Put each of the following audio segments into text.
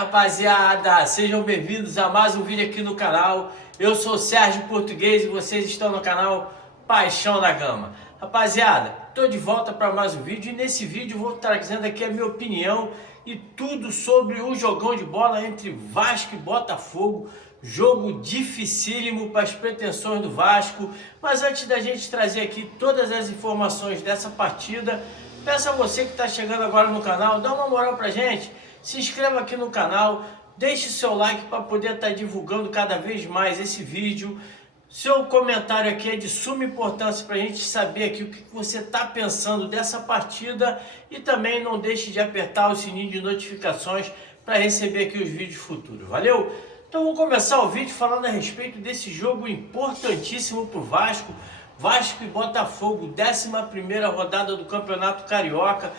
Rapaziada, sejam bem-vindos a mais um vídeo aqui no canal. Eu sou o Sérgio Português e vocês estão no canal Paixão da Gama. Rapaziada, tô de volta para mais um vídeo e nesse vídeo vou trazendo aqui a minha opinião e tudo sobre o jogão de bola entre Vasco e Botafogo. Jogo dificílimo para as pretensões do Vasco, mas antes da gente trazer aqui todas as informações dessa partida, peço a você que está chegando agora no canal, dá uma moral pra gente. Se inscreva aqui no canal, deixe o seu like para poder estar divulgando cada vez mais esse vídeo. Seu comentário aqui é de suma importância para a gente saber aqui o que você está pensando dessa partida. E também não deixe de apertar o sininho de notificações para receber aqui os vídeos futuros. Valeu? Então vamos começar o vídeo falando a respeito desse jogo importantíssimo para o Vasco. Vasco e Botafogo, 11ª rodada do Campeonato Carioca.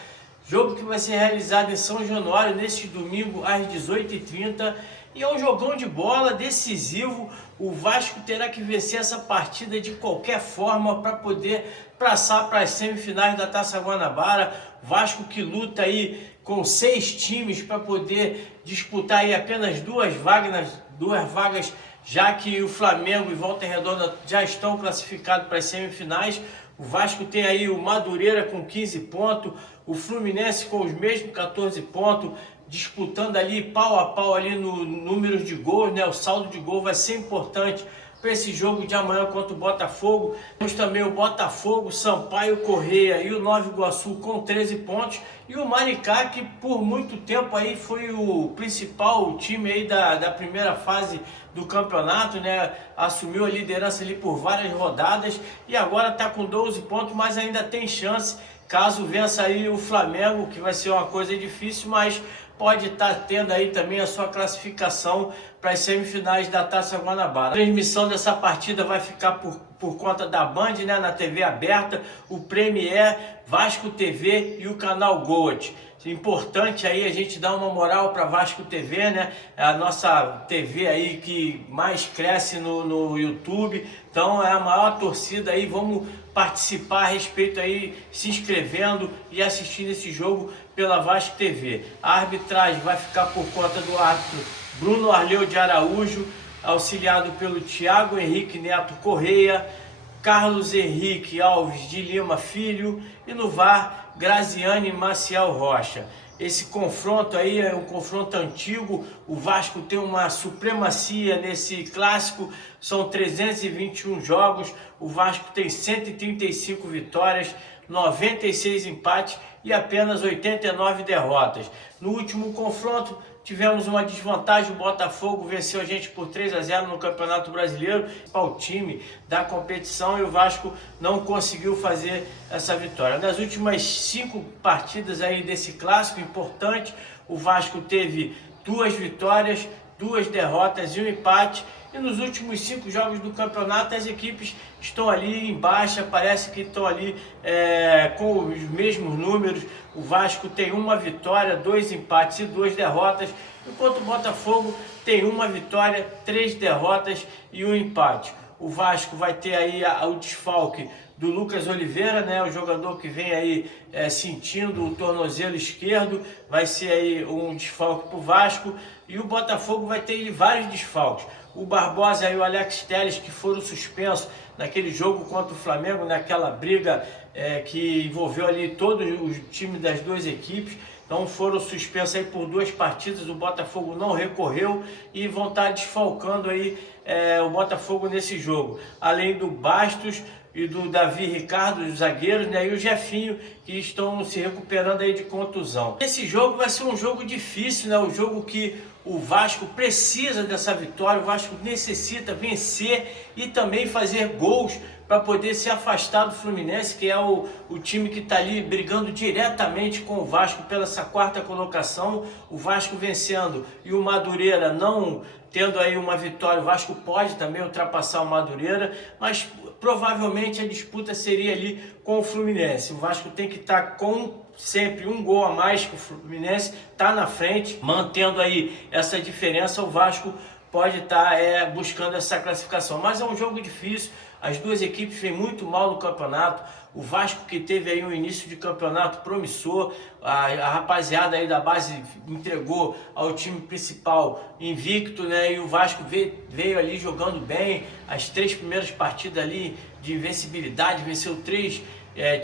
Jogo que vai ser realizado em São Januário neste domingo às 18h30. E é um jogão de bola decisivo. O Vasco terá que vencer essa partida de qualquer forma para poder passar para as semifinais da Taça Guanabara. Vasco que luta aí com 6 times para poder disputar aí apenas duas vagas, já que o Flamengo e Volta Redonda já estão classificados para as semifinais. O Vasco tem aí o Madureira com 15 pontos, o Fluminense com os mesmos 14 pontos, disputando ali pau a pau ali no número de gols, né? O saldo de gol vai ser importante para esse jogo de amanhã contra o Botafogo. Temos também o Botafogo, Sampaio Corrêa e o Nova Iguaçu com 13 pontos. E o Maricá, que por muito tempo aí foi o principal time aí da primeira fase do campeonato, né? Assumiu a liderança ali por várias rodadas e agora está com 12 pontos, mas ainda tem chance caso vença aí o Flamengo, que vai ser uma coisa difícil, mas pode estar tendo aí também a sua classificação para as semifinais da Taça Guanabara. A transmissão dessa partida vai ficar por conta da Band, né, na TV aberta, o Premier, Vasco TV e o canal Gold. Importante aí a gente dar uma moral para Vasco TV, né? É a nossa TV aí que mais cresce no YouTube. Então é a maior torcida aí. Vamos participar a respeito aí, se inscrevendo e assistindo esse jogo pela Vasco TV. A arbitragem vai ficar por conta do árbitro Bruno Arleu de Araújo, auxiliado pelo Thiago Henrique Neto Correia, Carlos Henrique Alves de Lima Filho e no VAR Graziane Maciel Rocha. Esse confronto aí é um confronto antigo, o Vasco tem uma supremacia nesse clássico, são 321 jogos, o Vasco tem 135 vitórias, 96 empates e apenas 89 derrotas. No último confronto tivemos uma desvantagem, o Botafogo venceu a gente por 3-0 no Campeonato Brasileiro, o time da competição, e o Vasco não conseguiu fazer essa vitória. Nas últimas 5 partidas aí desse clássico importante, o Vasco teve 2 vitórias, 2 derrotas e um empate. E nos últimos 5 jogos do campeonato as equipes estão ali em baixa, parece que estão ali com os mesmos números. O Vasco tem 1 vitória, 2 empates e 2 derrotas, enquanto o Botafogo tem 1 vitória, 3 derrotas e 1 empate. O Vasco vai ter aí o desfalque do Lucas Oliveira, né, o jogador que vem aí sentindo o tornozelo esquerdo, vai ser aí um desfalque para o Vasco, e o Botafogo vai ter aí vários desfalques. O Barbosa e o Alex Telles, que foram suspensos naquele jogo contra o Flamengo, naquela briga que envolveu ali todo o time das duas equipes. Então foram suspensos aí por 2 partidas, o Botafogo não recorreu e vão estar desfalcando aí o Botafogo nesse jogo. Além do Bastos e do Davi Ricardo, os zagueiros, né, e o Jefinho, que estão se recuperando aí de contusão. Esse jogo vai ser um jogo difícil, né, um jogo que o Vasco precisa dessa vitória, o Vasco necessita vencer e também fazer gols para poder se afastar do Fluminense, que é o time que está ali brigando diretamente com o Vasco pela essa 4ª colocação. O Vasco vencendo e o Madureira não tendo aí uma vitória, o Vasco pode também ultrapassar o Madureira, mas provavelmente a disputa seria ali com o Fluminense. O Vasco tem que estar com sempre 1 gol a mais que o Fluminense, está na frente, mantendo aí essa diferença. O Vasco pode estar buscando essa classificação. Mas é um jogo difícil, as duas equipes vêm muito mal no campeonato. O Vasco, que teve aí um início de campeonato promissor, a rapaziada aí da base entregou ao time principal invicto, né? E o Vasco veio ali jogando bem, as 3 primeiras partidas ali de invencibilidade, venceu 3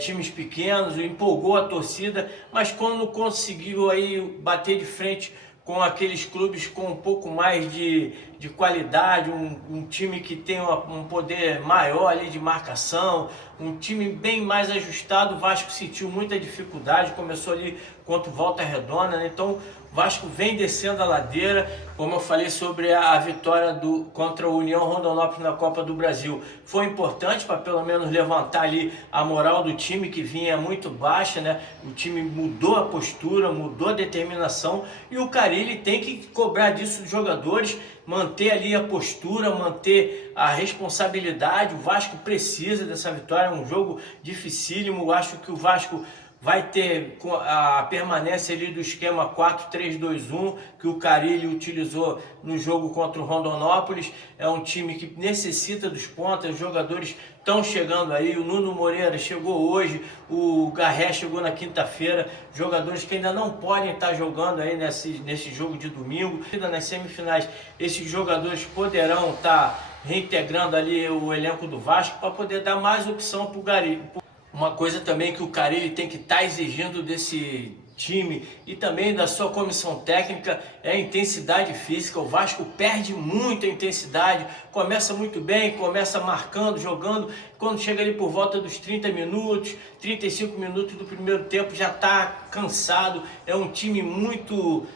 times pequenos, empolgou a torcida, mas quando conseguiu aí bater de frente com aqueles clubes com um pouco mais de qualidade, um time que tem um poder maior ali de marcação, um time bem mais ajustado, o Vasco sentiu muita dificuldade, começou ali contra o Volta Redonda, né? Então o Vasco vem descendo a ladeira, como eu falei sobre a vitória contra o União Rondonópolis na Copa do Brasil. Foi importante para pelo menos levantar ali a moral do time, que vinha muito baixa, né? O time mudou a postura, mudou a determinação, e o Carille tem que cobrar disso dos jogadores, manter ali a postura, manter a responsabilidade. O Vasco precisa dessa vitória, é um jogo dificílimo. Eu acho que o Vasco vai ter a permanência ali do esquema 4-3-2-1 que o Carille utilizou no jogo contra o Rondonópolis. É um time que necessita dos pontas, os jogadores estão chegando aí, o Nuno Moreira chegou hoje, o Garré chegou na quinta-feira, jogadores que ainda não podem estar jogando aí nesse jogo de domingo. Nas semifinais, esses jogadores poderão estar reintegrando ali o elenco do Vasco para poder dar mais opção para o Carille. Uma coisa também que o Carille tem que estar exigindo desse time e também da sua comissão técnica é a intensidade física. O Vasco perde muito a intensidade, começa muito bem, começa marcando, jogando, quando chega ali por volta dos 30 minutos, 35 minutos do primeiro tempo já está cansado. É um time muito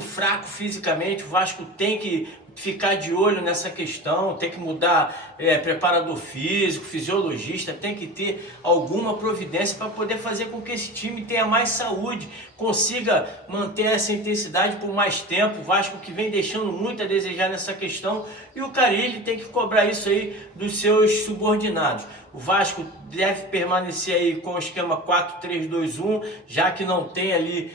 fraco fisicamente. O Vasco tem que ficar de olho nessa questão, tem que mudar preparador físico, fisiologista, tem que ter alguma providência para poder fazer com que esse time tenha mais saúde, consiga manter essa intensidade por mais tempo. O Vasco que vem deixando muito a desejar nessa questão, e o Carille tem que cobrar isso aí dos seus subordinados. O Vasco deve permanecer aí com o esquema 4-3-2-1, já que não tem ali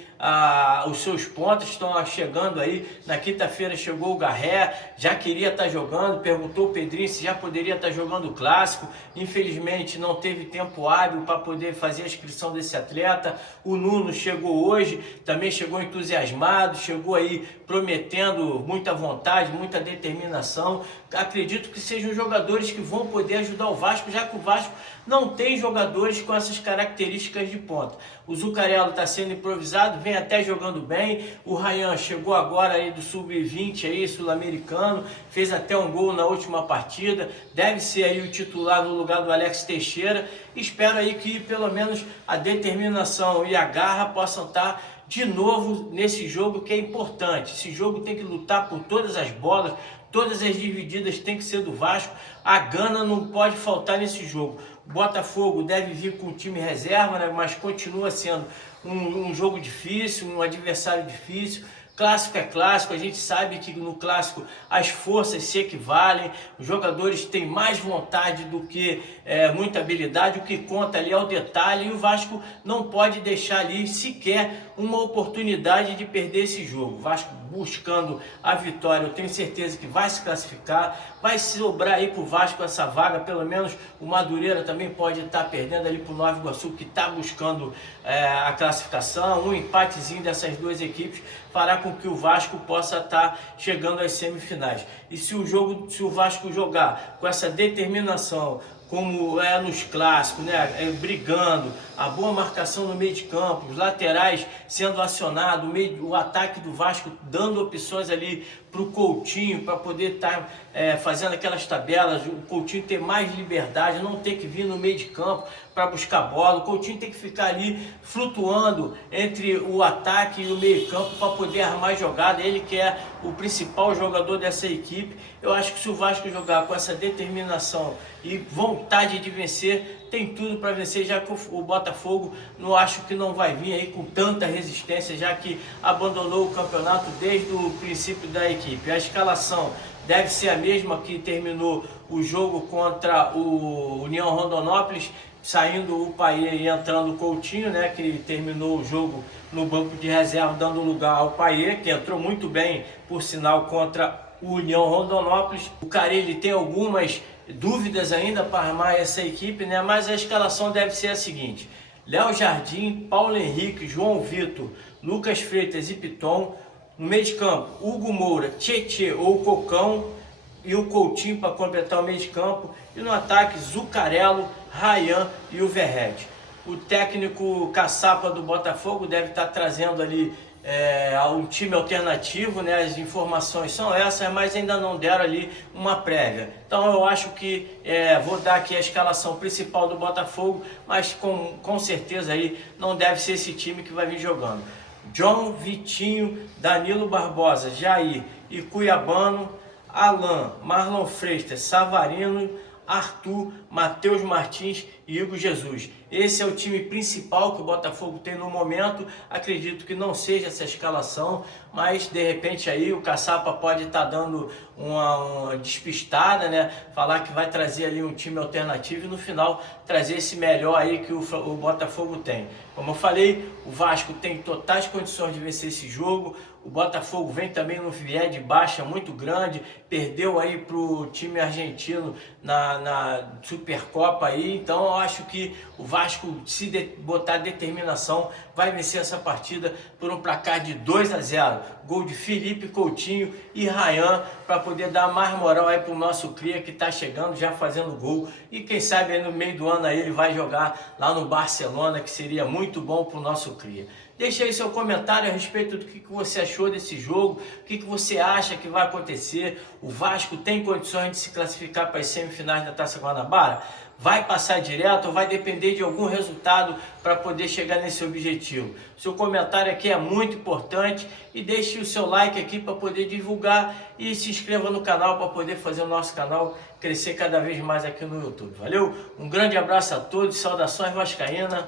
os seus pontos, estão chegando aí. Na quinta-feira chegou o Garré, já queria estar jogando, perguntou o Pedrinho se já poderia estar jogando o Clássico. Infelizmente não teve tempo hábil para poder fazer a inscrição desse atleta. O Nuno chegou hoje, também chegou entusiasmado, chegou aí prometendo muita vontade, muita determinação. Acredito que sejam jogadores que vão poder ajudar o Vasco, já que o Vasco não tem jogadores com essas características de ponta. O Zuccarello está sendo improvisado, vem até jogando bem. O Ryan chegou agora aí do sub-20 aí, sul-americano, fez até um gol na última partida, deve ser aí o titular no lugar do Alex Teixeira. Espero aí que pelo menos a determinação e a garra possam estar de novo nesse jogo, que é importante. Esse jogo tem que lutar por todas as bolas, todas as divididas tem que ser do Vasco. A gana não pode faltar nesse jogo. O Botafogo deve vir com o time reserva, né? Mas continua sendo um jogo difícil, um adversário difícil. Clássico é clássico, a gente sabe que no clássico as forças se equivalem, os jogadores têm mais vontade do que muita habilidade. O que conta ali é o detalhe, e o Vasco não pode deixar ali sequer uma oportunidade de perder esse jogo. O Vasco buscando a vitória, eu tenho certeza que vai se classificar, vai sobrar aí para o Vasco essa vaga. Pelo menos o Madureira também pode estar perdendo ali para o Nova Iguaçu, que está buscando a classificação. Um empatezinho dessas duas equipes fará com que o Vasco possa estar chegando às semifinais. E se o Vasco jogar com essa determinação, como é nos clássicos, né? Brigando, a boa marcação no meio de campo, os laterais sendo acionados, o ataque do Vasco dando opções ali para o Coutinho, para poder estar fazendo aquelas tabelas, o Coutinho ter mais liberdade, não ter que vir no meio de campo para buscar bola. O Coutinho tem que ficar ali flutuando entre o ataque e o meio campo para poder armar jogada. Ele que é o principal jogador dessa equipe. Eu acho que se o Vasco jogar com essa determinação e vontade de vencer, tem tudo para vencer, já que o Botafogo não acho que não vai vir aí com tanta resistência, já que abandonou o campeonato desde o princípio da equipe. A escalação deve ser a mesma que terminou o jogo contra o União Rondonópolis, saindo o Payet e entrando o Coutinho, né, que terminou o jogo no banco de reserva, dando lugar ao Payet, que entrou muito bem, por sinal, contra o União Rondonópolis. O Carille tem algumas dúvidas ainda para armar essa equipe, né? Mas a escalação deve ser a seguinte: Léo Jardim, Paulo Henrique, João Vitor, Lucas Freitas e Piton. No meio de campo, Hugo Moura, Tietê ou Cocão e o Coutinho para completar o meio de campo. E no ataque, Zucarello, Ryan e o Verrete. O técnico caçapa do Botafogo deve estar trazendo ali um time alternativo, né? As informações são essas, mas ainda não deram ali uma prévia. Então eu acho que vou dar aqui a escalação principal do Botafogo, mas com certeza aí não deve ser esse time que vai vir jogando. John, Vitinho, Danilo Barbosa, Jair e Cuiabano, Alan, Marlon Freitas, Savarino, Arthur, Matheus Martins e Igor Jesus. Esse é o time principal que o Botafogo tem no momento. Acredito que não seja essa escalação, mas de repente aí o Caçapa pode estar dando uma despistada, né? Falar que vai trazer ali um time alternativo e no final trazer esse melhor aí que o Botafogo tem. Como eu falei, o Vasco tem totais condições de vencer esse jogo. O Botafogo vem também num viés de baixa muito grande, perdeu aí para o time argentino na Supercopa aí, então eu acho que o Vasco, se botar determinação, vai vencer essa partida por um placar de 2-0. Gol de Felipe Coutinho e Ryan, para poder dar mais moral aí pro nosso cria que tá chegando, já fazendo gol, e quem sabe aí no meio do ano aí ele vai jogar lá no Barcelona, que seria muito bom pro nosso cria. Deixa aí seu comentário a respeito do que você achou desse jogo, o que você acha que vai acontecer. O Vasco tem condições de se classificar para as semifinais da Taça Guanabara? Vai passar direto ou vai depender de algum resultado para poder chegar nesse objetivo? Seu comentário aqui é muito importante e deixe o seu like aqui para poder divulgar e se inscreva no canal para poder fazer o nosso canal crescer cada vez mais aqui no YouTube. Valeu? Um grande abraço a todos, saudações vascaína.